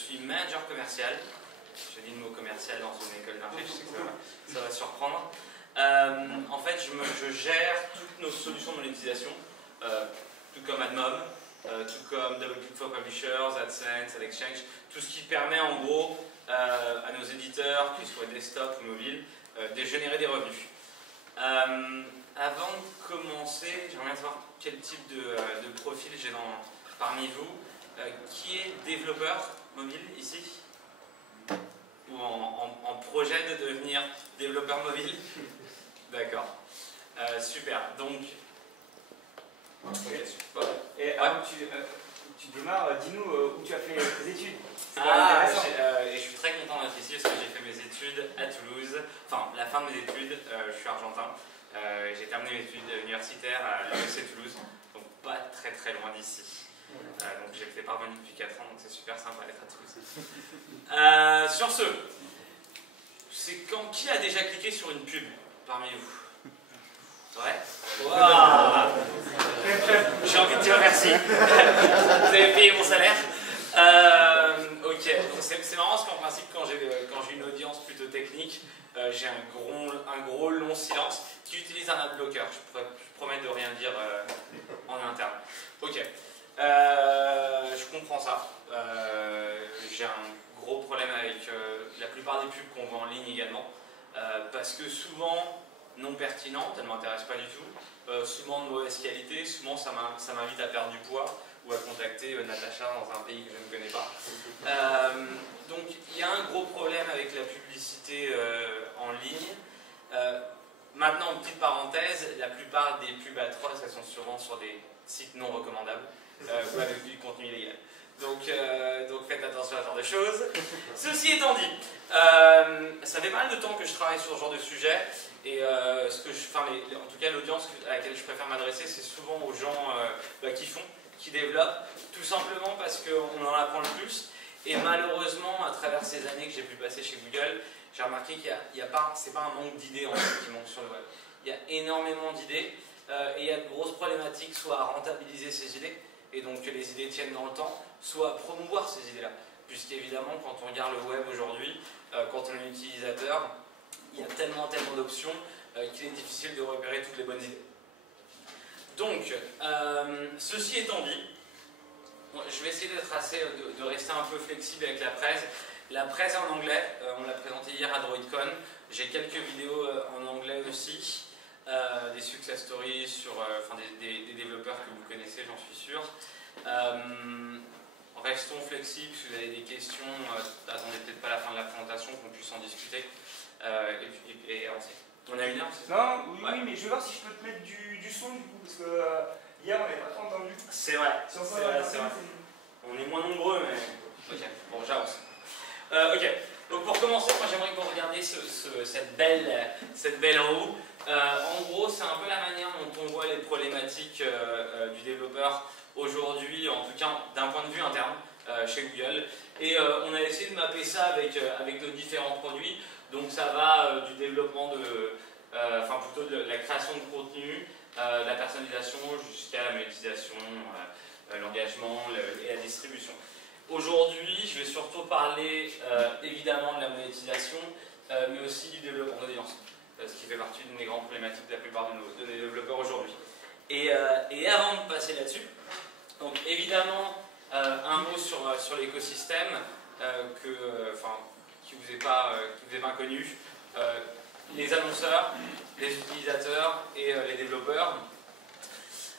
suis manager commercial. Je dis le mot commercial dans une école d'ingé, je sais que ça va surprendre. En fait, je gère toutes nos solutions de monétisation, tout comme AdMob, tout comme DoubleClick for Publishers, AdSense, AdExchange, tout ce qui permet en gros à nos éditeurs, qu'ils soient desktop ou mobile, de générer des revenus. Avant de commencer, j'aimerais bien savoir quel type de profil j'ai parmi vous. Qui est développeur mobile ici? Ou en projet de devenir développeur mobile? D'accord. Super. Donc, okay, super. Et avant que tu démarres, dis-nous où tu as fait tes études. Et je suis très content d'être ici parce que j'ai fait mes études à Toulouse. Enfin, la fin de mes études, je suis argentin. J'ai terminé mes études universitaires à l'UEC Toulouse, donc pas très très loin d'ici. Donc j'ai fait parvenir depuis 4 ans, donc c'est super sympa d'être à Toulouse. Sur ce, qui a déjà cliqué sur une pub parmi vous? Ouais. Wow. J'ai envie de dire merci. Vous avez payé mon salaire. Ok, donc c'est marrant parce qu'en principe, quand j'ai une audience plutôt technique, j'ai un gros long silence qui utilise un adblocker. Je promets de rien dire en interne. Ok. Je comprends ça. J'ai un gros problème avec la plupart des pubs qu'on voit en ligne également, parce que souvent non pertinentes, elles ne m'intéressent pas du tout, souvent de mauvaise qualité, souvent ça m'invite à perdre du poids ou à contacter Natacha dans un pays que je ne connais pas. Donc il y a un gros problème avec la publicité en ligne. Maintenant, petite parenthèse, la plupart des pubs atroces, elles sont souvent sur des sites non recommandables. Ou avec du contenu illégal. Donc faites attention à ce genre de choses. Ceci étant dit, ça fait mal de temps que je travaille sur ce genre de sujet et en tout cas l'audience à laquelle je préfère m'adresser, c'est souvent aux gens qui développent, tout simplement parce qu'on en apprend le plus. Et malheureusement, à travers ces années que j'ai pu passer chez Google, j'ai remarqué qu'il n'y a pas, c'est pas un manque d'idées en fait qui manque sur le web. Il y a énormément d'idées et il y a de grosses problématiques, soit à rentabiliser ces idées, et donc que les idées tiennent dans le temps, soit à promouvoir ces idées-là. Puisqu'évidemment, quand on regarde le web aujourd'hui, quand on est utilisateur, il y a tellement d'options qu'il est difficile de repérer toutes les bonnes idées. Donc, ceci étant dit, je vais essayer de rester un peu flexible avec la presse. La presse en anglais, on l'a présenté hier à DroidCon. J'ai quelques vidéos en anglais aussi. Des success stories sur des développeurs que vous connaissez, j'en suis sûr. Restons flexibles, si vous avez des questions, attendez peut-être pas la fin de la présentation, qu'on puisse en discuter et avancer. On a une heure, c'est ça? Non, oui, ouais. Oui, mais je vais voir si je peux te mettre du son du coup, parce que hier on n'avait pas trop entendu. C'est vrai, c'est vrai. On est moins nombreux, mais... Ok, bon, j'avance. Ok, donc pour commencer, moi j'aimerais que vous regardiez cette belle roue. En gros, c'est un peu la manière dont on voit les problématiques du développeur aujourd'hui, en tout cas d'un point de vue interne chez Google. Et on a essayé de mapper ça avec nos différents produits. Donc ça va du développement plutôt de la création de contenu, la personnalisation jusqu'à la monétisation, l'engagement et la distribution. Aujourd'hui, je vais surtout parler évidemment de la monétisation, mais aussi du développement d'audience. Ce qui fait partie d'une des grandes problématiques de la plupart de nos développeurs aujourd'hui. Et avant de passer là-dessus, donc évidemment, un mot sur l'écosystème qui vous est pas connu. Les annonceurs, les utilisateurs et les développeurs.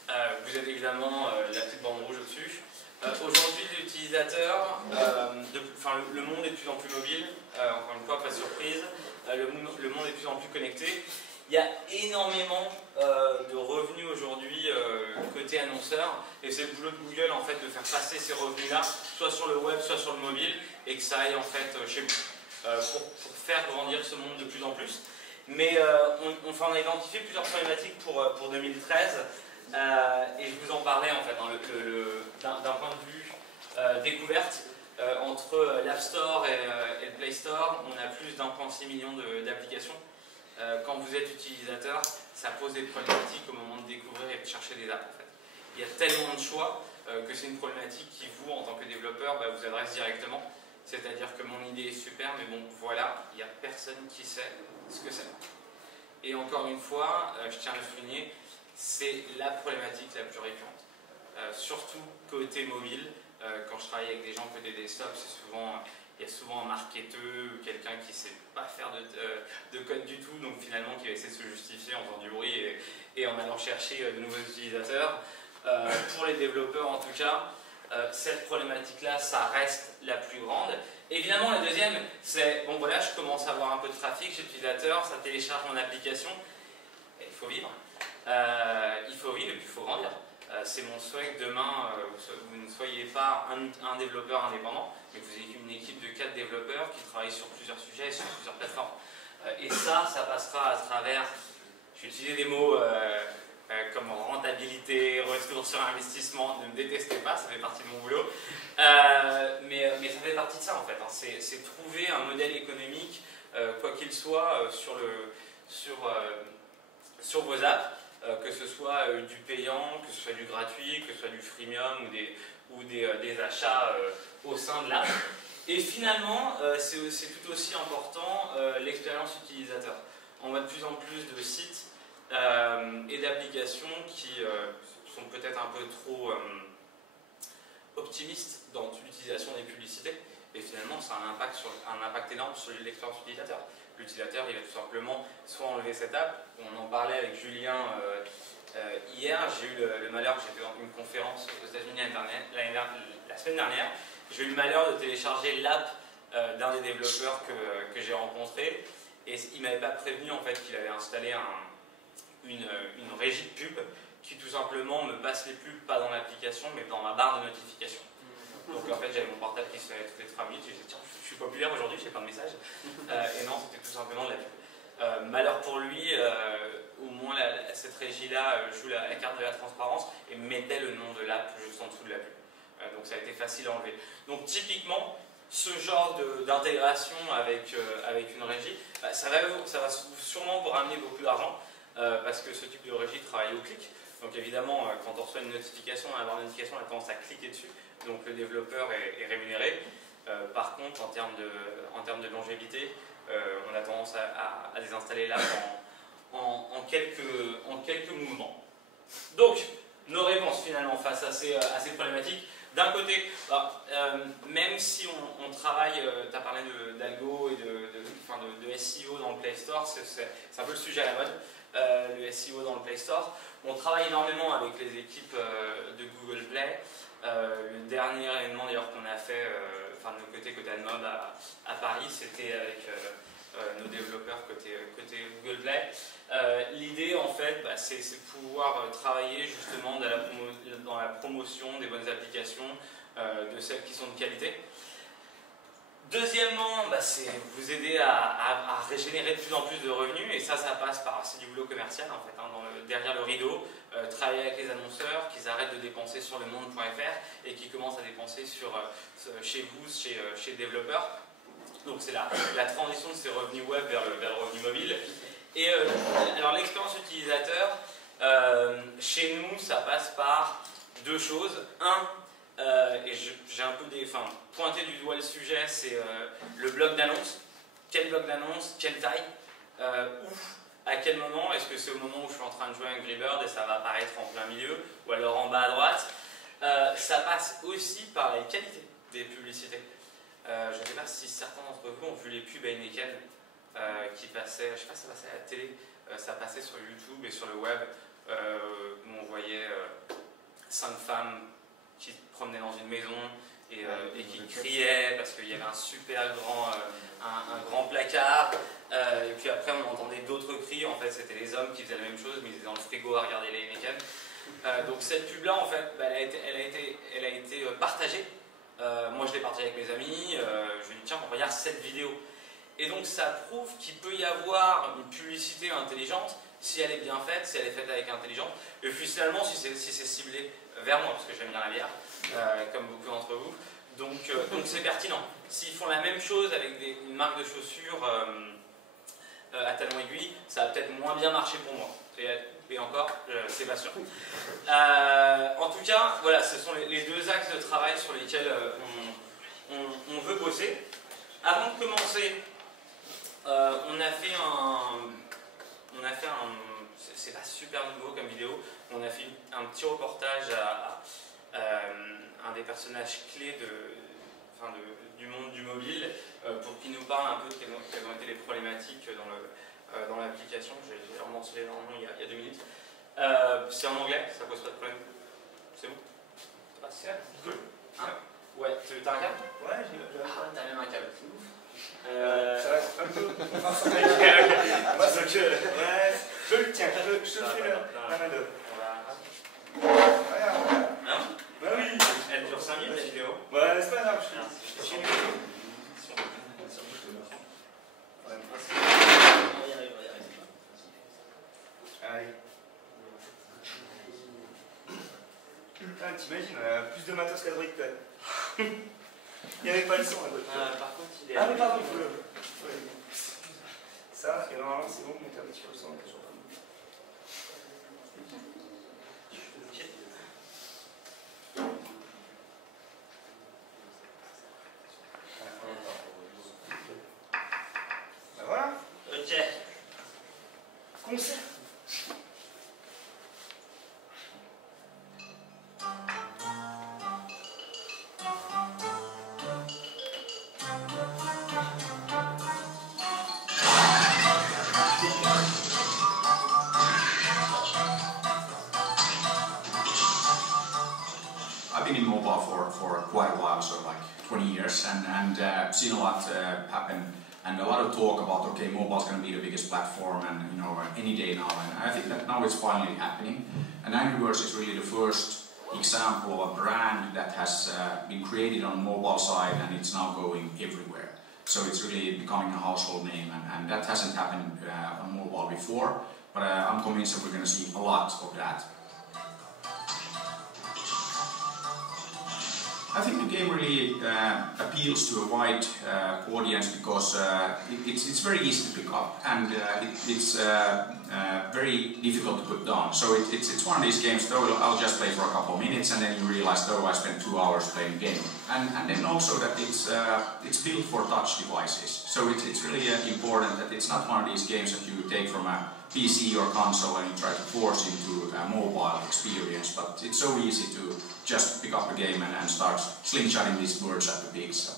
Vous avez évidemment la petite bande rouge au-dessus. Aujourd'hui, les utilisateurs, le monde est de plus en plus mobile, encore une fois, pas de surprise. Le monde est de plus en plus connecté. Il y a énormément de revenus aujourd'hui côté annonceur, et c'est le boulot de Google en fait de faire passer ces revenus-là, soit sur le web, soit sur le mobile, et que ça aille en fait chez vous, pour faire grandir ce monde de plus en plus. Mais on a identifié plusieurs problématiques pour 2013, et je vous en parlais en fait d'un point de vue découverte. Entre l'App Store et le Play Store, on a plus d'1,6 million d'applications. Quand vous êtes utilisateur, ça pose des problématiques au moment de découvrir et de chercher des apps. En fait. Il y a tellement de choix que c'est une problématique qui, vous, en tant que développeur, vous adresse directement. C'est-à-dire que mon idée est super, mais bon, voilà, il n'y a personne qui sait ce que c'est. Et encore une fois, je tiens à le souligner, c'est la problématique la plus récurrente. Surtout côté mobile, quand je travaille avec des gens côté desktop, il y a souvent un marketeur ou quelqu'un qui ne sait pas faire de code du tout, donc finalement qui va essayer de se justifier en faisant du bruit et en allant chercher de nouveaux utilisateurs. Pour les développeurs en tout cas, cette problématique-là, ça reste la plus grande. Évidemment, la deuxième, c'est, bon voilà, je commence à avoir un peu de trafic, j'ai d'utilisateurs, ça télécharge mon application, et il faut vivre. Il faut vivre et puis il faut grandir. C'est mon souhait que demain, vous ne soyez pas un développeur indépendant, mais que vous ayez une équipe de 4 développeurs qui travaillent sur plusieurs sujets et sur plusieurs plateformes. Et ça passera à travers, je vais utiliser des mots comme rentabilité, retour sur investissement, ne me détestez pas, ça fait partie de mon boulot. Mais ça fait partie de ça en fait, hein. C'est trouver un modèle économique, quoi qu'il soit, sur vos apps, que ce soit du payant, que ce soit du gratuit, que ce soit du freemium ou des achats au sein de l'app. Et finalement, c'est tout aussi important l'expérience utilisateur. On voit de plus en plus de sites et d'applications qui sont peut-être un peu trop optimistes dans l'utilisation des publicités. Et finalement, ça a un impact énorme sur l'expérience utilisateur. L'utilisateur, il va tout simplement soit enlever cette app. On en parlait avec Julien hier. J'ai eu le malheur, j'étais dans une conférence aux États-Unis la semaine dernière. J'ai eu le malheur de télécharger l'app d'un des développeurs que j'ai rencontré. Et il ne m'avait pas prévenu en fait, qu'il avait installé une régie de pub qui tout simplement me passe les pubs pas dans l'application mais dans ma barre de notification. Donc en fait j'avais mon portable qui sonnait toutes les 3 minutes et je disais tiens je suis populaire aujourd'hui, j'ai plein de messages. Et non, c'était tout simplement de la pub. Malheur pour lui, au moins cette régie-là joue la carte de la transparence et mettait le nom de l'app juste en dessous de la pub. Donc ça a été facile à enlever. Donc typiquement, ce genre d'intégration avec une régie, ça va sûrement vous ramener beaucoup d'argent parce que ce type de régie travaille au clic. Donc évidemment, quand on reçoit une notification, on a une notification, on a tendance à cliquer dessus. Donc le développeur est rémunéré. Par contre, en termes de longévité, on a tendance à désinstaller l'app en quelques mouvements. Donc, nos réponses finalement face à ces problématiques. D'un côté, même si on travaille, tu as parlé d'algo et de SEO dans le Play Store, c'est un peu le sujet à la mode, le SEO dans le Play Store. On travaille énormément avec les équipes de Google Play. Le dernier événement d'ailleurs qu'on a fait, de notre côté AdMob à Paris, c'était avec nos développeurs côté Google Play. L'idée en fait, c'est de pouvoir travailler justement dans la promotion des bonnes applications, de celles qui sont de qualité. Deuxièmement, c'est vous aider à générer de plus en plus de revenus et ça passe par, c'est du boulot commercial en fait, hein, derrière le rideau, travailler avec les annonceurs, qu'ils arrêtent de dépenser sur le monde.fr et qui commencent à dépenser chez vous, chez le développeur. Donc c'est la transition de ces revenus web vers le revenu mobile. Et alors l'expérience utilisateur, chez nous, ça passe par deux choses. Et j'ai un peu pointé du doigt le sujet, c'est le bloc d'annonce. Quel bloc d'annonce, quelle taille, où, à quel moment, est-ce que c'est au moment où je suis en train de jouer à Angry Bird et ça va apparaître en plein milieu, ou alors en bas à droite. Ça passe aussi par la qualité des publicités. Je ne sais pas si certains d'entre vous ont vu les pubs Heineken qui passaient, je ne sais pas si ça passait à la télé, ça passait sur YouTube et sur le web, où on voyait 5 femmes qui se promenaient dans une maison et qui criaient parce qu'il y avait un super grand placard. Et puis après on entendait d'autres cris, en fait c'était les hommes qui faisaient la même chose mais ils étaient dans le frigo à regarder les Heineken. Donc cette pub là en fait elle a été partagée. Moi je l'ai partagée avec mes amis, je lui ai dit tiens on regarde cette vidéo. Et donc ça prouve qu'il peut y avoir une publicité intelligente si elle est bien faite, si elle est faite avec intelligence, et puis finalement si c'est ciblé vers moi, parce que j'aime bien la bière, comme beaucoup d'entre vous. Donc c'est pertinent. S'ils font la même chose avec une marque de chaussures à talons aiguilles, ça va peut-être moins bien marcher pour moi. Et encore, c'est pas sûr. En tout cas, voilà, ce sont les deux axes de travail sur lesquels on veut bosser. bosser. Avant de commencer, on a fait c'est pas super nouveau comme vidéo, on a fait un petit reportage à un des personnages clés du monde du mobile pour qu'il nous parle un peu de quelles ont été les problématiques dans l'application. J'ai rementionné dans le nom il y a 2 minutes. C'est en anglais, ça pose pas de problème. C'est bon? Ah, c'est cool. Hein? Ouais, t'as un câble? Ouais, j'ai t'as même un câble, c'est ouf. Ça va être un peu. Moi, c'est que. Ouais, je le tiens, je fais la main d'œuvre. Regarde. Hein? Bah oui. Elle dure 5 minutes la vidéo. Ouais, c'est pas grave, je suis Allez. Putain, t'imagines, on a plus de matos qu'Adric peut-être. Il n'y avait pas le son à côté. Par contre, il est. Ah, mais pardon, il faut le. Ça, et normalement, c'est bon, mettez un petit peu le son. Ben voilà. Ok. Concert. I've been in mobile for quite a while, so like 20 years, and seen a lot happen, and a lot of talk about, okay, mobile's going to be the biggest platform, and you know, any day now, and I think that now it's finally happening. And Angry Birds is really the first example of a brand that has been created on the mobile side, and it's now going everywhere. So it's really becoming a household name, and that hasn't happened on mobile before, but I'm convinced that we're going to see a lot of that. I think the game really appeals to a wide audience because it's very easy to pick up, and it's very difficult to put down. So it's one of these games, though I'll just play for a couple of minutes and then you realize, though, I spent 2 hours playing the game. And then also that it's built for touch devices. So it's really important that it's not one of these games that you take from a PC or console and you try to force into a mobile experience, but it's so easy to just pick up a game and start slingshotting these birds at the pigs. So.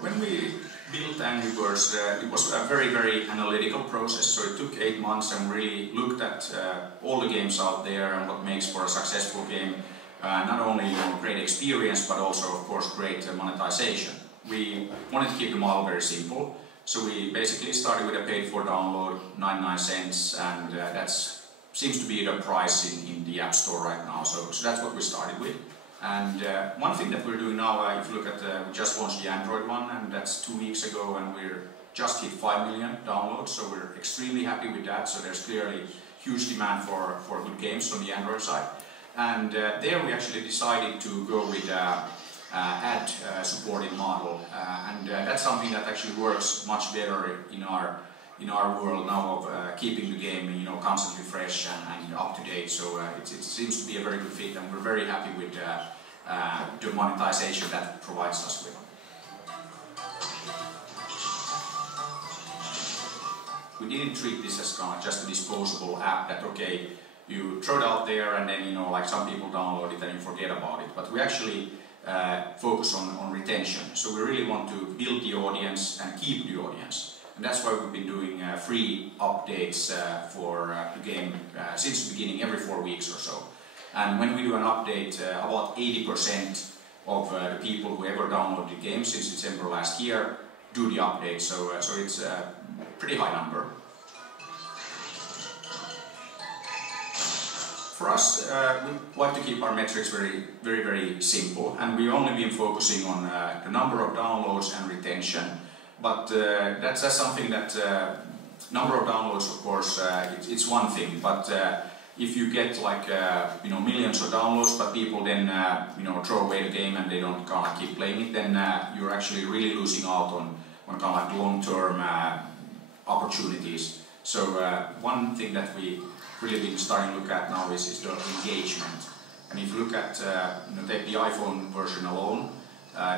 When we built Angry Birds, it was a very, very analytical process, so it took 8 months and really looked at all the games out there and what makes for a successful game. Not only great experience, but also, of course, great monetization. We wanted to keep the model very simple, so we basically started with a paid for download, 99 cents, and that seems to be the price in the App Store right now, so that's what we started with. And one thing that we're doing now, if you look at, we just launched the Android one, and that's 2 weeks ago, and we're just hit 5 million downloads, so we're extremely happy with that, so there's clearly huge demand for good games on the Android side. And there we actually decided to go with ad supported model, and that's something that actually works much better in our world now of keeping the game, you know, constantly fresh and up to date. So it seems to be a very good fit, and we're very happy with the monetization that it provides us with. We didn't treat this as kind of just a disposable app that, okay, you throw it out there and then, you know, like some people download it and you forget about it. But we actually focus on retention. So we really want to build the audience and keep the audience. And that's why we've been doing free updates for the game since the beginning, every 4 weeks or so. And when we do an update, about 80% of the people who ever downloaded the game since December last year do the update. So it's a pretty high number. For us, we like to keep our metrics very, very simple, and we've only been focusing on the number of downloads and retention. But that's something that number of downloads, of course, it's one thing. But if you get like you know, millions of downloads, but people then you know, throw away the game and they don't kind of keep playing it, then you're actually really losing out on kind of like long-term opportunities. So one thing that we really been starting to look at now is the engagement. And if you look at, take the iPhone version alone,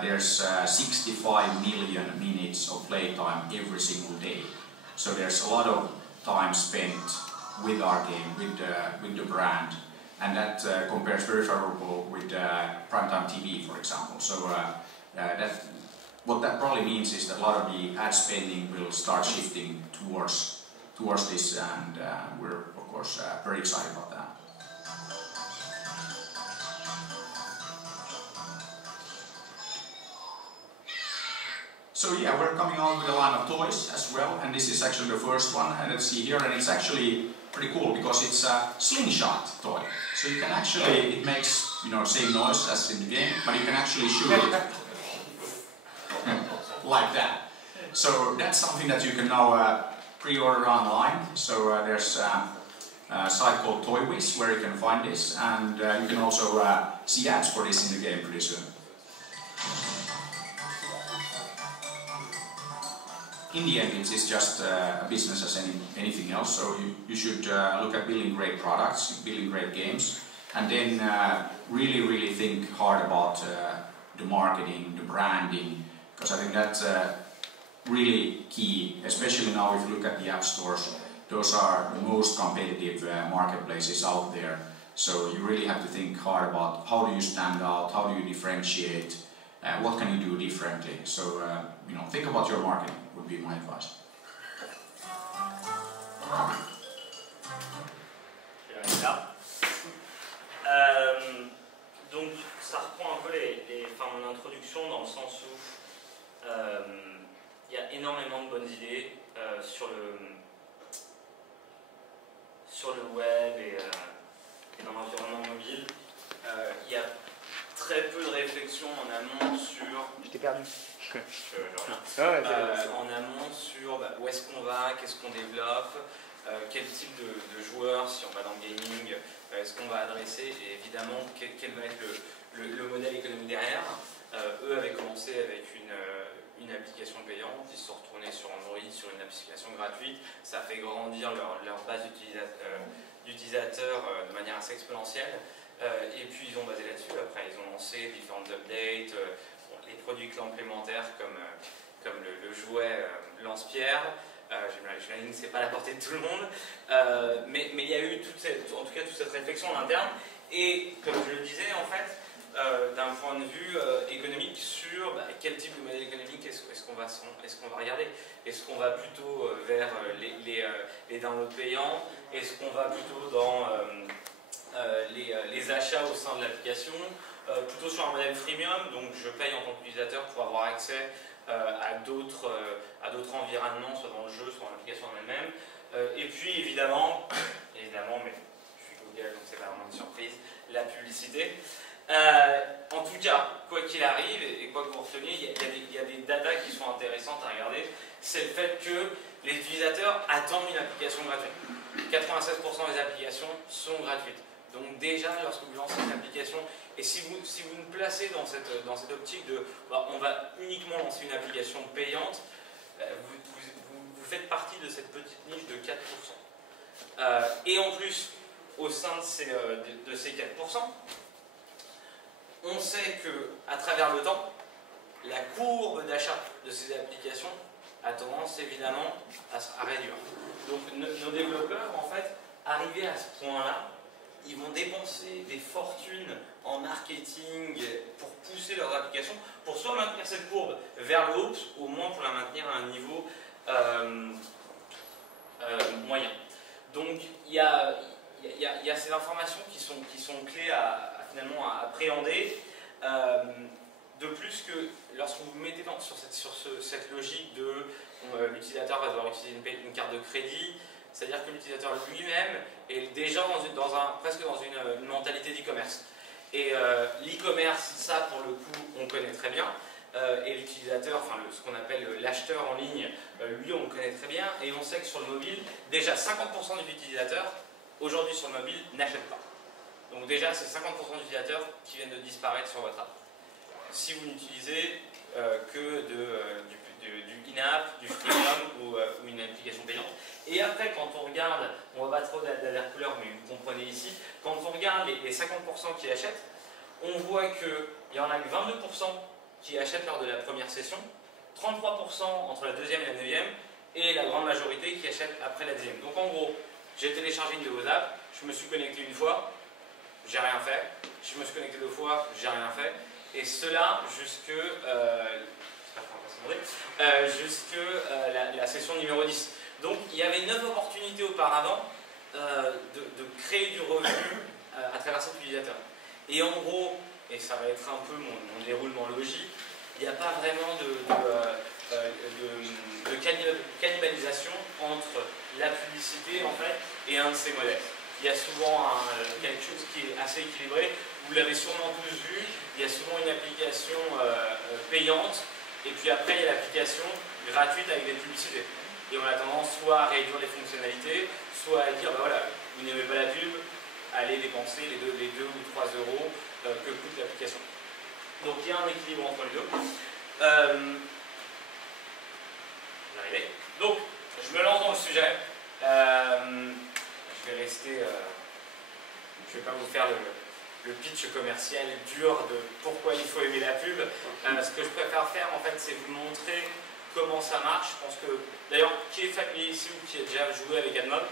there's 65 million minutes of playtime every single day. So there's a lot of time spent with our game, with the brand, and that compares very favorable with primetime TV, for example. So what that probably means is that a lot of the ad spending will start shifting towards this, and we're of course very excited about that. So yeah, we're coming out with a line of toys as well, and this is actually the first one, and let's see here, and it's actually pretty cool because it's a slingshot toy. So you can actually, it makes, same noise as in the game, but you can actually shoot it like that. So that's something that you can now pre-order online. So there's a site called ToyWiz where you can find this, and you can also see ads for this in the game pretty soon. In the end, it's just a business as anything else, so you should look at building great products, building great games, and then really think hard about the marketing, the branding, because I think that's really key, especially now if you look at the app stores. Those are the most competitive marketplaces out there, so you really have to think hard about how do you stand out, how do you differentiate, what can you do differently. So think about your marketing would be my advice. Donc ça reprend un peu mon introduction dans le sens où il y a énormément de bonnes idées sur le web et dans l'environnement mobile. Il y a très peu de réflexion en amont sur... Je t'ai perdu. En amont sur où est-ce qu'on va, qu'est-ce qu'on développe, quel type de joueurs, si on va dans le gaming, est-ce qu'on va adresser, et évidemment quel va être le modèle économique derrière. Eux avaient commencé avec une application payante, ils se sont retournés sur Android, sur une application gratuite, ça fait grandir leur base d'utilisateurs de manière assez exponentielle. Et puis ils ont basé là-dessus, après ils ont lancé différentes updates, les produits complémentaires comme le jouet lance-pierre. J'imagine que ce n'est pas à la portée de tout le monde, mais il y a eu toute cette réflexion en interne, et comme je le disais en fait, d'un point de vue économique sur quel type de modèle économique est-ce qu'on va regarder. Est-ce qu'on va plutôt vers les downloads payants? Est-ce qu'on va plutôt dans les achats au sein de l'application, plutôt sur un modèle freemium, donc je paye en tant qu'utilisateur pour avoir accès à d'autres environnements, soit dans le jeu, soit dans l'application en elle-même. Et puis évidemment, mais je suis Google donc c'est pas vraiment une surprise, la publicité. En tout cas, quoi qu'il arrive, et quoi que vous reteniez, il y a des datas qui sont intéressantes à regarder. C'est le fait que les utilisateurs attendent une application gratuite. 96% des applications sont gratuites. Donc déjà, lorsque vous lancez une application, et si vous nous placez dans cette optique de on va uniquement lancer une application payante, vous faites partie de cette petite niche de 4%. Et en plus, au sein de ces 4%, on sait qu'à travers le temps, la courbe d'achat de ces applications a tendance évidemment à réduire. Donc nos développeurs, en fait, arrivés à ce point-là, ils vont dépenser des fortunes en marketing pour pousser leurs applications, pour soit maintenir cette courbe vers le haut, au moins pour la maintenir à un niveau moyen. Donc il y a ces informations qui sont clés finalement à appréhender. De plus que lorsque vous vous mettez sur cette logique de l'utilisateur va devoir utiliser une carte de crédit, c'est-à-dire que l'utilisateur lui-même est déjà presque dans une mentalité d'e-commerce. Et l'e-commerce, ça pour le coup, on connaît très bien. Et l'utilisateur, enfin ce qu'on appelle l'acheteur en ligne, lui on le connaît très bien. Et on sait que sur le mobile, déjà 50% des utilisateurs, aujourd'hui sur le mobile, n'achètent pas. Donc déjà, c'est 50% d'utilisateurs qui viennent de disparaître sur votre app. si vous n'utilisez que du in-app, du freemium ou une application payante. Et après, quand on regarde, on va pas trop d'aller la couleur, mais vous comprenez ici, quand on regarde les 50% qui achètent, on voit qu'il y en a que 22% qui achètent lors de la première session, 33% entre la deuxième et la neuvième, et la grande majorité qui achètent après la deuxième. Donc en gros, j'ai téléchargé une de vos apps, je me suis connecté une fois, j'ai rien fait, je me suis connecté 2 fois, j'ai rien fait, et cela jusque la session numéro 10. Donc il y avait 9 opportunités auparavant de créer du revenu à travers cet utilisateur. Et en gros, et ça va être un peu mon déroulement logique, il n'y a pas vraiment de cannibalisation entre la publicité en fait et un de ces modèles. Il y a souvent quelque chose qui est assez équilibré. Vous l'avez sûrement tous vu, il y a souvent une application payante et puis après il y a l'application gratuite avec des publicités. Et on a tendance soit à réduire les fonctionnalités, soit à dire, ben voilà, vous n'aimez pas la pub, allez dépenser les 2 ou 3 euros que coûte l'application. Donc il y a un équilibre entre les deux. Donc, je me lance dans le sujet. Je vais rester. Je ne vais pas vous faire le pitch commercial dur de pourquoi il faut aimer la pub. Ce que je préfère faire, en fait, c'est vous montrer comment ça marche. Je pense que. D'ailleurs, qui est familier ici ou qui a déjà joué avec AdMob?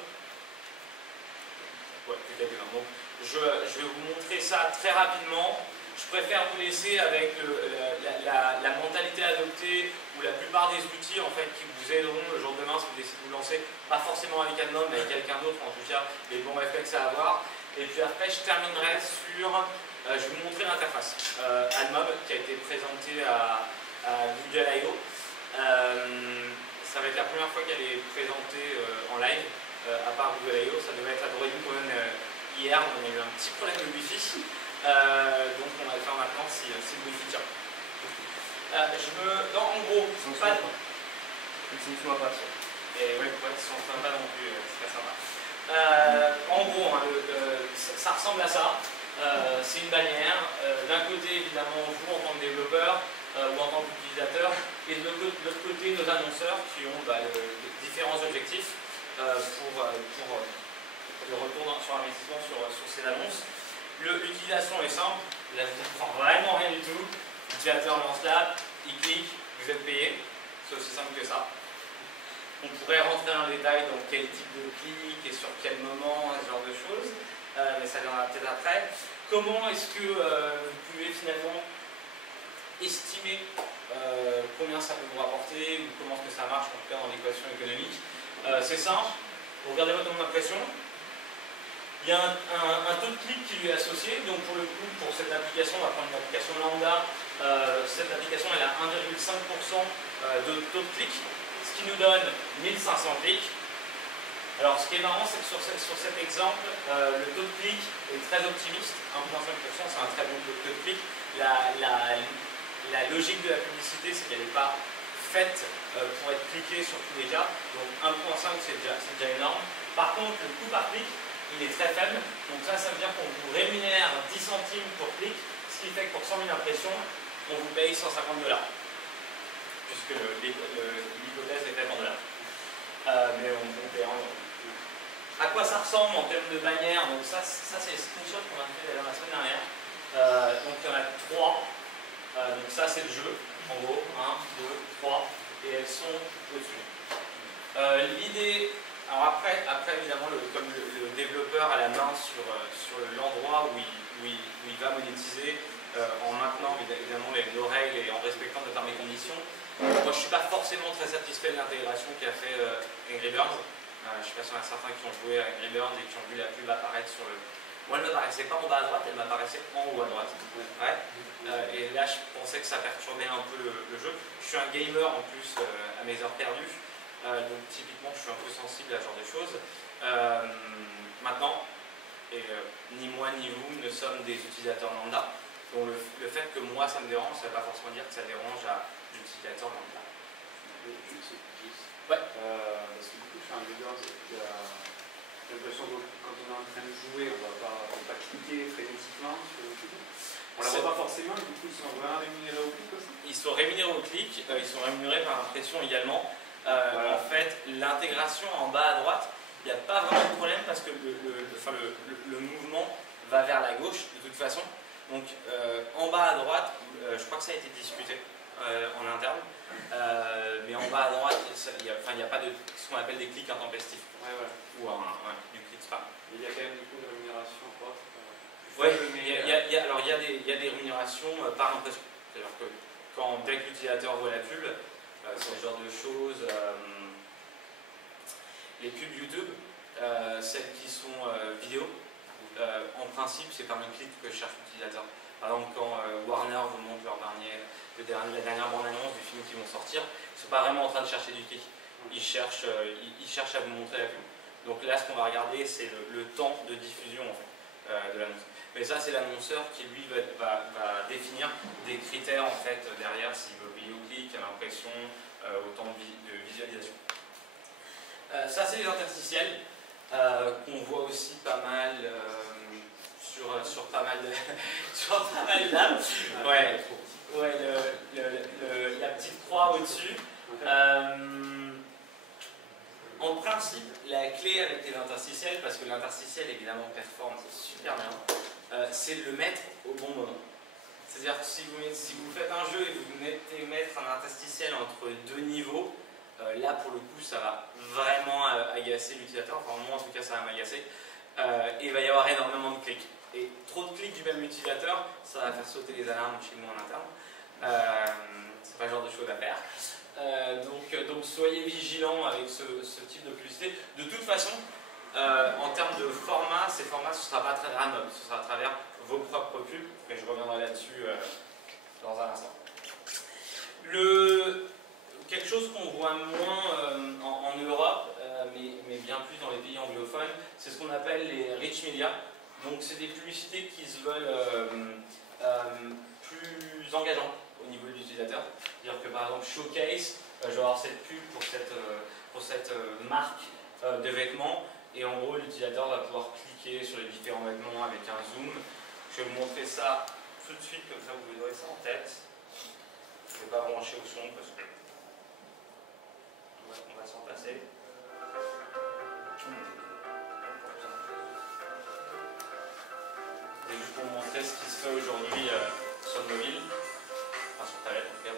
Ouais, quelques-uns. Donc, je vais vous montrer ça très rapidement. Je préfère vous laisser avec la mentalité adoptée ou la plupart des outils en fait, qui vous aideront le jour de demain si vous décidez de vous lancer, pas forcément avec AdMob, mais avec quelqu'un d'autre, en tout cas les bons réflexes à avoir. Et puis après, je terminerai sur, je vais vous montrer l'interface AdMob qui a été présentée à Google I.O. Ça va être la première fois qu'elle est présentée en live, à part Google I.O. Ça devait être à DroidCon hier, on a eu un petit problème de Wi-Fi. Donc on va le faire maintenant si le Wi-Fi tient. En gros, pas de... Et oui, ils sont sympas non plus, c'est très sympa. En gros, hein, ça ressemble à ça. C'est une bannière. D'un côté, évidemment, vous en tant que développeur ou en tant qu'utilisateur, et de l'autre côté, nos annonceurs qui ont différents objectifs pour le retour sur investissement sur ces annonces. L'utilisation est simple, vous n'apprend vraiment rien du tout. L'utilisateur lance l'app, il clique, vous êtes payé. C'est aussi simple que ça. On pourrait rentrer dans le détail dans quel type de clic et sur quel moment, ce genre de choses, mais ça viendra peut-être après. Comment est-ce que vous pouvez finalement estimer combien ça peut vous rapporter ou comment est-ce que ça marche en tout cas dans l'équation économique? C'est simple, vous regardez votre nombre d'impressions. Il y a un taux de clic qui lui est associé, donc pour le coup, pour cette application, on va prendre une application lambda, cette application elle a 1,5% de taux de clic, ce qui nous donne 1500 clics. Alors ce qui est marrant, c'est que sur cet exemple, le taux de clic est très optimiste, 1,5% c'est un très bon taux de clic. La logique de la publicité, c'est qu'elle n'est pas faite pour être cliquée sur tous les cas, donc 1,5 c'est déjà énorme. Par contre, le coût par clic, il est très faible, donc ça veut dire qu'on vous rémunère 10 centimes pour clic, ce qui fait que pour 100 000 impressions, on vous paye 150 $, puisque l'hypothèse est faite en dollars. Mais on paye en euros. À quoi ça ressemble en termes de bannières? Donc ça c'est les screenshots qu'on a fait d'ailleurs la semaine dernière. Donc il y en a 3. Donc ça c'est le jeu, en gros, 1, 2, 3, et elles sont au-dessus. L'idée... Alors après évidemment, comme le développeur a la main sur l'endroit où il va monétiser, en maintenant évidemment nos règles et en respectant notamment les conditions. Moi je ne suis pas forcément très satisfait de l'intégration qu'a fait Angry Birds. Je ne sais pas s'il y en a certains qui ont joué à Angry Birds et qui ont vu la pub apparaître sur le... Moi elle ne m'apparaissait pas en bas à droite, elle m'apparaissait en haut à droite. Ouais. Et là je pensais que ça perturbait un peu le jeu. Je suis un gamer en plus à mes heures perdues. Donc typiquement je suis un peu sensible à ce genre de choses. Maintenant, ni moi ni vous ne sommes des utilisateurs lambda. Donc le fait que moi ça me dérange, ça ne veut pas forcément dire que ça dérange à l'utilisateur lambda. Ouais. Ouais. Parce que du coup je suis un leader, J'ai l'impression que quand on est en train de jouer, on va pas cliquer frénétiquement sur YouTube. On la voit pas forcément, du coup ils sont vraiment rémunérés au clic aussi. Ils sont rémunérés au clic, ils sont rémunérés par impression également. Voilà. En fait, l'intégration en bas à droite, il n'y a pas vraiment de problème parce que le mouvement va vers la gauche de toute façon. Donc en bas à droite, je crois que ça a été discuté en interne, mais en bas à droite, il n'y a pas de ce qu'on appelle des clics intempestifs. Ouais, voilà. Ou du clic spam. Il y a quand même du coup une rémunération quoi. Oui, il y a des rémunérations par impression. C'est-à-dire que dès que l'utilisateur voit la pub, c'est le genre de choses. Les pubs YouTube, celles qui sont vidéo, en principe, c'est par un clic que cherche l'utilisateur. Par exemple, quand Warner vous montre la dernière bande-annonce du film qu'ils vont sortir, ils ne sont pas vraiment en train de chercher du clic. Ils cherchent à vous montrer la pub. Donc là, ce qu'on va regarder, c'est le temps de diffusion en fait, de l'annonce. Mais ça, c'est l'annonceur qui, lui, va définir des critères en fait, derrière, s'il veut payer au clic, à l'impression, au temps de visualisation. Ça, c'est les interstitiels qu'on voit aussi pas mal sur pas mal d'apps. Ouais, la petite croix au-dessus. En principe, la clé avec les interstitiels, parce que l'interstitiel évidemment performe super bien, c'est de le mettre au bon moment. C'est-à-dire que si vous faites un jeu et vous mettez mettre un interstitiel entre deux niveaux, là pour le coup ça va vraiment agacer l'utilisateur, enfin moi en tout cas ça va m'agacer, et il va y avoir énormément de clics. Et trop de clics du même utilisateur, ça va faire sauter les alarmes chez nous en interne. C'est pas le genre de choses à faire. Donc soyez vigilants avec ce type de publicité. De toute façon, en termes de format, ces formats ce ne sera pas à travers Adobe, ce sera à travers vos propres pubs, mais je reviendrai là-dessus dans un instant. Quelque chose qu'on voit moins en Europe, mais bien plus dans les pays anglophones, c'est ce qu'on appelle les rich media. Donc c'est des publicités qui se veulent plus engageantes au niveau de l'utilisateur. C'est-à-dire que par exemple Showcase, je vais avoir cette pub pour cette marque de vêtements, et en gros l'utilisateur va pouvoir cliquer sur les différents vêtements avec un zoom. Je vais vous montrer ça tout de suite, comme ça vous aurez ça en tête. Je ne vais pas brancher au son parce que on va s'en passer. Et juste pour vous montrer ce qui se fait aujourd'hui sur le mobile, enfin sur tablette en tout cas.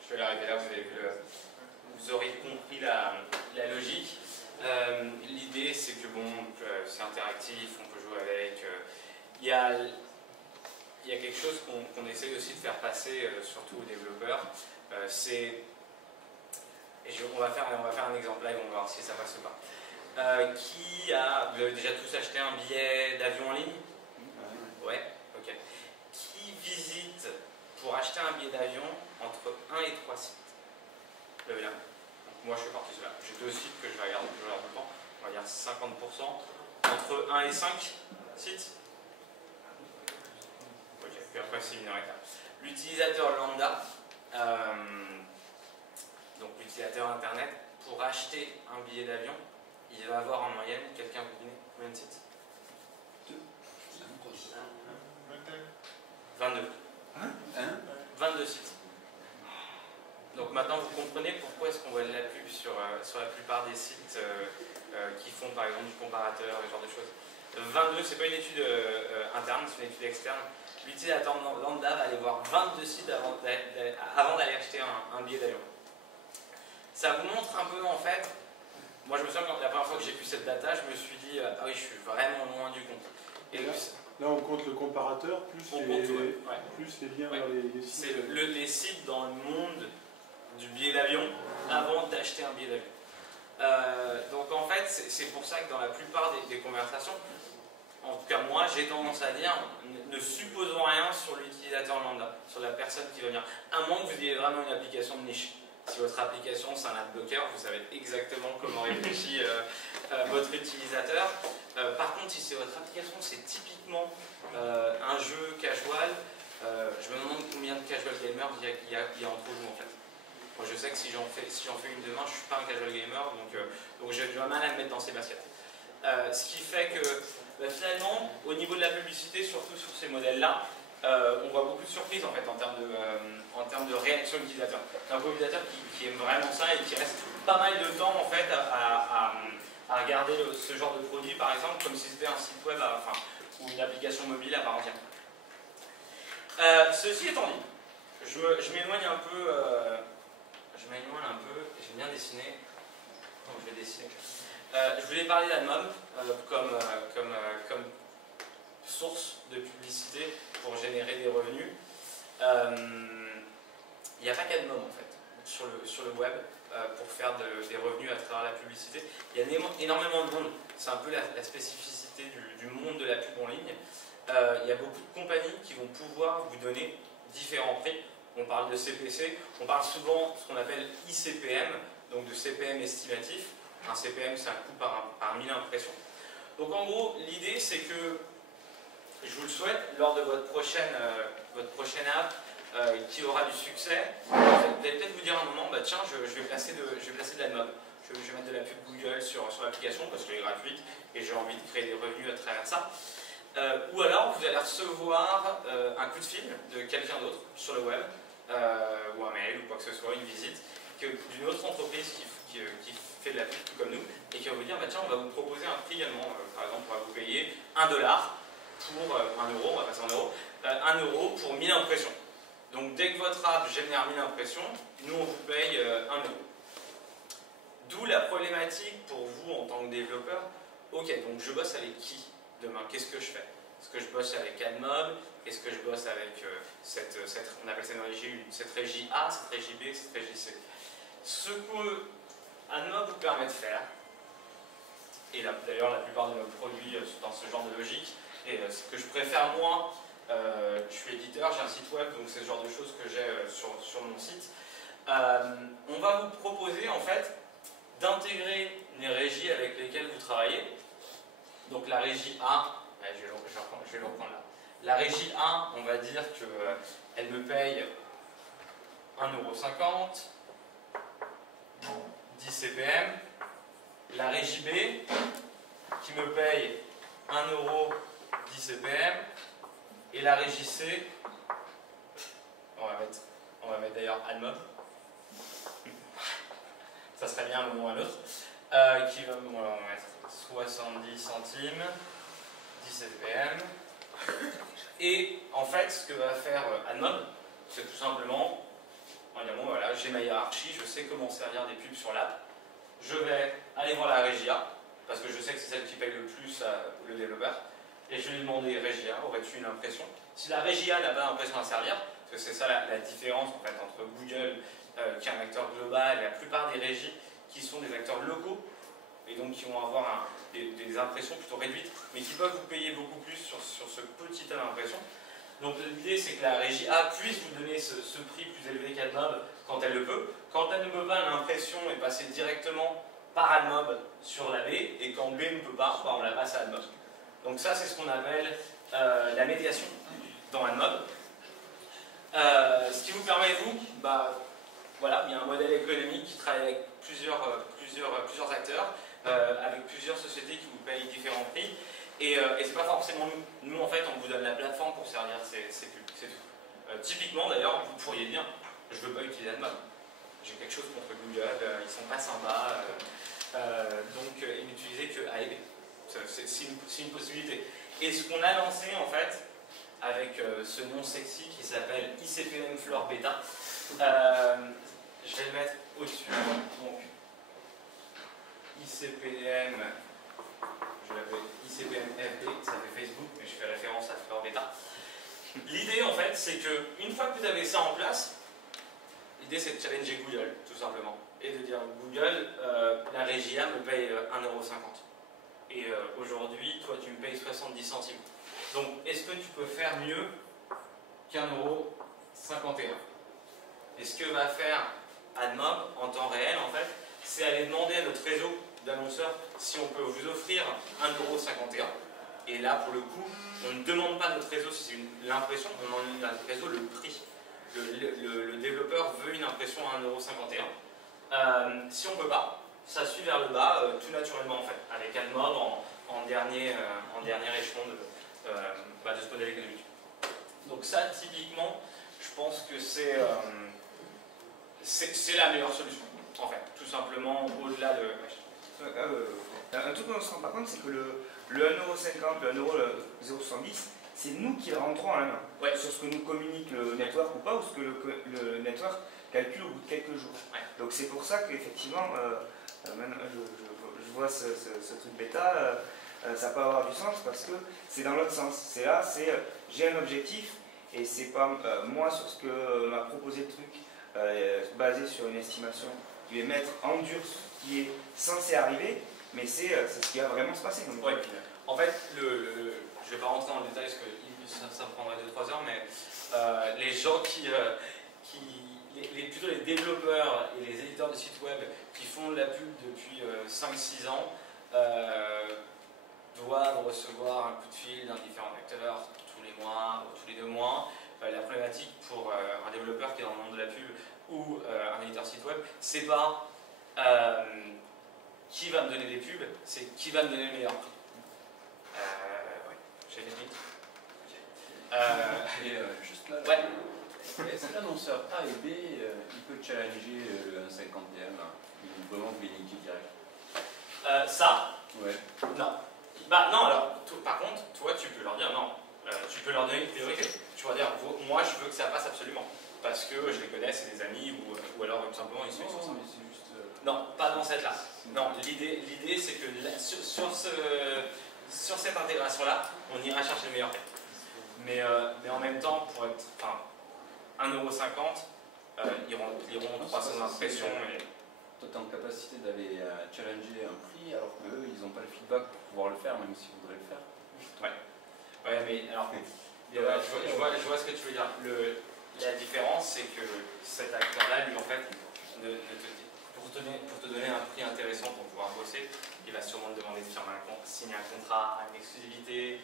Je vais l'arrêter là, vous aurez compris la logique. L'idée c'est que bon, c'est interactif, on peut jouer avec. Il y a quelque chose qu'on essaie aussi de faire passer, surtout aux développeurs. On va faire un exemple live, on va voir si ça passe ou pas. Vous avez déjà tous acheté un billet d'avion en ligne? Ouais, ok. Qui visite pour acheter un billet d'avion entre 1 et 3 sites? Levez la main. Moi je suis parti sur là. J'ai 2 sites que je regarde tout le temps. On va dire 50%. Entre 1 et 5 sites? Ok, puis après c'est minoritaire. L'utilisateur lambda, donc l'utilisateur internet, pour acheter un billet d'avion, il va avoir en moyenne, quelqu'un vous dit combien de sites? 22. 22 sites. Donc maintenant vous comprenez pourquoi est-ce qu'on voit de la pub sur la plupart des sites qui font par exemple du comparateur, ce genre de choses. 22, c'est pas une étude interne, c'est une étude externe. l'utilisateur lambda va aller voir 22 sites avant d'aller acheter un billet d'avion. Ça vous montre un peu en fait, moi je me souviens que la première fois que j'ai vu cette data, je me suis dit ah oui, je suis vraiment loin du compte. Et là on compte le comparateur plus les liens vers les sites. C'est les sites dans le monde du billet d'avion avant d'acheter un billet d'avion. Donc en fait, c'est pour ça que dans la plupart des conversations, en tout cas moi, j'ai tendance à dire ne supposons rien sur l'utilisateur lambda, sur la personne qui va venir, à moins que vous ayez vraiment une application de niche. Si votre application c'est un adblocker, vous savez exactement comment réfléchit votre utilisateur. Par contre, si c'est votre application, c'est typiquement un jeu casual, je me demande combien de casual gamers il y a entre vous en fait. Moi je sais que si j'en fais une demain, je ne suis pas un casual gamer, donc j'ai du mal à me mettre dans ces baskets. Ce qui fait que finalement, au niveau de la publicité, surtout sur ces modèles-là, on voit beaucoup de surprises en fait en termes de réaction utilisateur. Un utilisateur qui aime vraiment ça et qui reste pas mal de temps en fait à regarder ce genre de produit, par exemple, comme si c'était un site web, ou une application mobile à part entière. Ceci étant dit, je m'éloigne un peu. J'aime bien dessiner. Donc je vais dessiner. Je voulais parler d'AdMob comme source de publicité pour générer des revenus. Il n'y a pas qu'AdMob en fait sur le web pour faire des revenus à travers la publicité. Il y a énormément de monde. C'est un peu la spécificité du monde de la pub en ligne. Il y a beaucoup de compagnies qui vont pouvoir vous donner différents prix. On parle de CPC, on parle souvent de ce qu'on appelle ICPM, donc de CPM estimatif. Un CPM, c'est un coût par 1000 impressions. Donc en gros, l'idée c'est que, je vous le souhaite, lors de votre prochaine app qui aura du succès, vous allez peut-être vous dire à un moment, bah tiens, je vais placer de l'AdMob. Je vais mettre de la pub Google sur l'application parce qu'elle est gratuite et j'ai envie de créer des revenus à travers ça. Ou alors vous allez recevoir un coup de fil de quelqu'un d'autre sur le web, ou un mail, ou quoi que ce soit, une visite, d'une autre entreprise qui fait de la pub tout comme nous, et qui va vous dire, bah, tiens, on va vous proposer un prix également, par exemple, on va vous payer $1 pour 1 euro, on va passer en euros, 1 euro pour 1000 impressions. Donc dès que votre app génère 1000 impressions, nous on vous paye 1 euro. D'où la problématique pour vous en tant que développeur, ok, donc je bosse avec qui demain? Qu'est-ce que je fais? Est-ce que je bosse avec AdMob? Est-ce que je bosse avec on appelle ça une régie, cette régie A, cette régie B, cette régie C? Ce que AdMob vous permet de faire, et d'ailleurs la plupart de nos produits sont dans ce genre de logique, et ce que je préfère moi, je suis éditeur, j'ai un site web, donc c'est ce genre de choses que j'ai sur mon site. On va vous proposer en fait d'intégrer les régies avec lesquelles vous travaillez. Donc la régie A, je vais le reprendre là. La régie A, on va dire qu'elle me paye 1,50 €, 10 CPM. La régie B, qui me paye 1 €, 10 CPM. Et la régie C, on va mettre d'ailleurs AdMob. Ça serait bien à un moment ou à un autre. Qui va me mettre 70 centimes, 10 CPM. Et en fait, ce que va faire AdMob, c'est tout simplement, bon, voilà, j'ai ma hiérarchie, je sais comment servir des pubs sur l'app. Je vais aller voir la régie A, parce que je sais que c'est celle qui paye le plus le développeur. Et je vais lui demander, régie A, aurais-tu une impression? Si la régie A n'a pas d'impression à servir, parce que c'est ça la différence en fait, entre Google, qui est un acteur global, et la plupart des régies qui sont des acteurs locaux, et donc qui vont avoir des impressions plutôt réduites, mais qui peuvent vous payer beaucoup plus sur ce petit tas d'impressions. Donc l'idée c'est que la régie A puisse vous donner ce prix plus élevé qu'AdMob quand elle le peut. Quand elle ne peut pas, l'impression est passée directement par AdMob sur la B, et quand B ne peut pas, on la passe à AdMob. Donc ça c'est ce qu'on appelle la médiation dans AdMob. Ce qui vous permet, vous, voilà, il y a un modèle économique qui travaille avec plusieurs acteurs, avec plusieurs sociétés qui vous payent différents prix. Et c'est pas forcément nous. Nous, en fait, on vous donne la plateforme pour servir ces pubs, c'est tout. Typiquement, d'ailleurs, vous pourriez dire, je veux pas utiliser AdMob. J'ai quelque chose contre Google, ils sont pas sympas, donc ils n'utilisaient que A et B. C'est une possibilité. Et ce qu'on a lancé, en fait, avec ce nom sexy qui s'appelle ICPM Floor Beta. Je vais le mettre au-dessus. Donc, ICPM, je l'appelle ICPM FB, ça fait Facebook, mais je fais référence à Floor Beta. L'idée en fait, c'est qu'une fois que vous avez ça en place, l'idée c'est de challenger Google, tout simplement. Et de dire Google, la régie A me paye 1,50 €. Et aujourd'hui, toi tu me payes 70 centimes. Donc est-ce que tu peux faire mieux qu'1,51 €? Et ce que va faire AdMob en temps réel, en fait, c'est aller demander à notre réseau d'annonceurs si on peut vous offrir 1,51 €. Et là, pour le coup, on ne demande pas à notre réseau si c'est l'impression, on demande à notre réseau le prix. Le développeur veut une impression à 1,51 €. Si on ne peut pas, ça suit vers le bas tout naturellement en fait, avec AdMob en dernier échelon de ce modèle économique. Donc ça, typiquement, je pense que c'est la meilleure solution, en fait, tout simplement au-delà de... Un truc qu'on ne se rend pas compte, c'est que le 1,50 €, le 0,70 €, c'est nous qui rentrons à la main sur ce que nous communique le network ou pas, ou ce que le network calcule au bout de quelques jours. Ouais. Donc c'est pour ça qu'effectivement, je vois ce truc bêta, ça peut avoir du sens parce que c'est dans l'autre sens. C'est là, j'ai un objectif et c'est pas moi sur ce que m'a proposé le truc, basé sur une estimation qui va mettre en dur ce qui est censé arriver, mais c'est ce qui va vraiment se passer. Donc, en fait, je ne vais pas rentrer dans le détail parce que ça prendrait 2-3 heures, mais les gens plutôt les développeurs et les éditeurs de sites web qui font de la pub depuis 5-6 ans doivent recevoir un coup de fil d'un différent acteur tous les mois ou tous les 2 mois. La problématique pour un développeur qui est dans le monde de la pub ou un éditeur site web, c'est pas qui va me donner des pubs, c'est qui va me donner le meilleur prix. J'ai fini. Juste là, ouais. Est-ce que l'annonceur A et B, il peut challenger le 1,51 € ou vraiment vous les niquer direct? Ça Ouais. Non. Bah non, alors, par contre, toi tu peux leur dire non. Tu peux leur donner une priorité. Tu vas dire, moi je veux que ça passe absolument. Parce que je les connais, c'est des amis, ou alors tout simplement ils sont sur ça. Mais c'est juste... Non, pas dans cette là. Non, l'idée c'est que sur cette intégration-là, on ira chercher le meilleur prix. Mais en même temps, pour être... Enfin, 1,50 €, ils iront 300 impressions. Toi, tu es en capacité d'aller challenger un prix alors qu'eux, ils n'ont pas le feedback pour pouvoir le faire, même s'ils voudraient le faire. Ouais, mais alors, je vois ce que tu veux dire. La différence, c'est que cet acteur-là, lui, en fait, pour te donner un prix intéressant pour pouvoir bosser, il va sûrement te demander de signer un contrat, une exclusivité.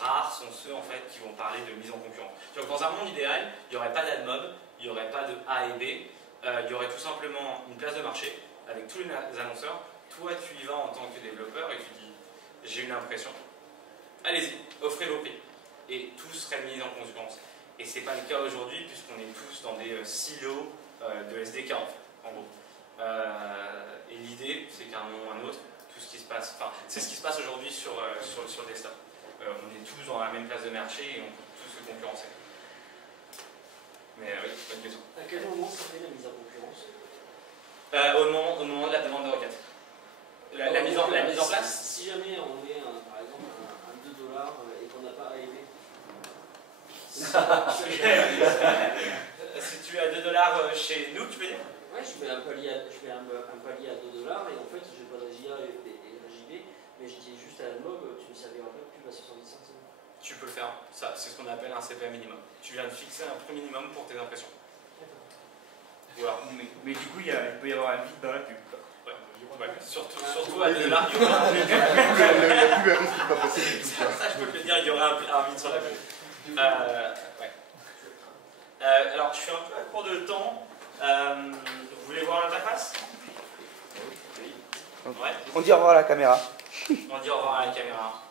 Rares sont ceux en fait qui vont parler de mise en concurrence. Donc, dans un monde idéal, il n'y aurait pas d'AdMob, il n'y aurait pas de A et B, il y aurait tout simplement une place de marché avec tous les annonceurs. Toi, tu y vas en tant que développeur et tu dis j'ai une impression. Allez-y, offrez vos prix. Et tout serait mis en concurrence. Et ce n'est pas le cas aujourd'hui puisqu'on est tous dans des silos de SDK en fait, en gros. Et l'idée, c'est qu'à un moment ou à un autre, tout ce qui se passe, enfin, c'est ce qui se passe aujourd'hui sur le desktop. On est tous dans la même place de marché et on peut tous se concurrencer. Mais oui, bonne question. À quel moment ça fait la mise en concurrence? Au moment de la demande de requête. La mise en place. Si jamais on met par exemple un 2 $ et qu'on n'a pas A et B. Si tu as 2 $ chez nous, tu peux dire? Ouais, je mets un palier à 2 $ et en fait je n'ai pas de régie A et régie B, mais je dis juste à AdMob, tu ne serviras pas de pub à 70 centimes. Tu peux le faire, ça c'est ce qu'on appelle un CPM minimum. Tu viens de fixer un prix minimum pour tes impressions. Voilà. Mais du coup, il peut y avoir un vide dans la pub. Ouais. Surtout à 2 $, il y aura un vide. La pub risque de pas passer du tout. Ça, je peux te le dire, il y aura un vide sur la pub. Ouais. Alors, je suis un peu à court de temps. Vous voulez voir l'interface? On dit au revoir à la caméra. On dit au revoir à la caméra.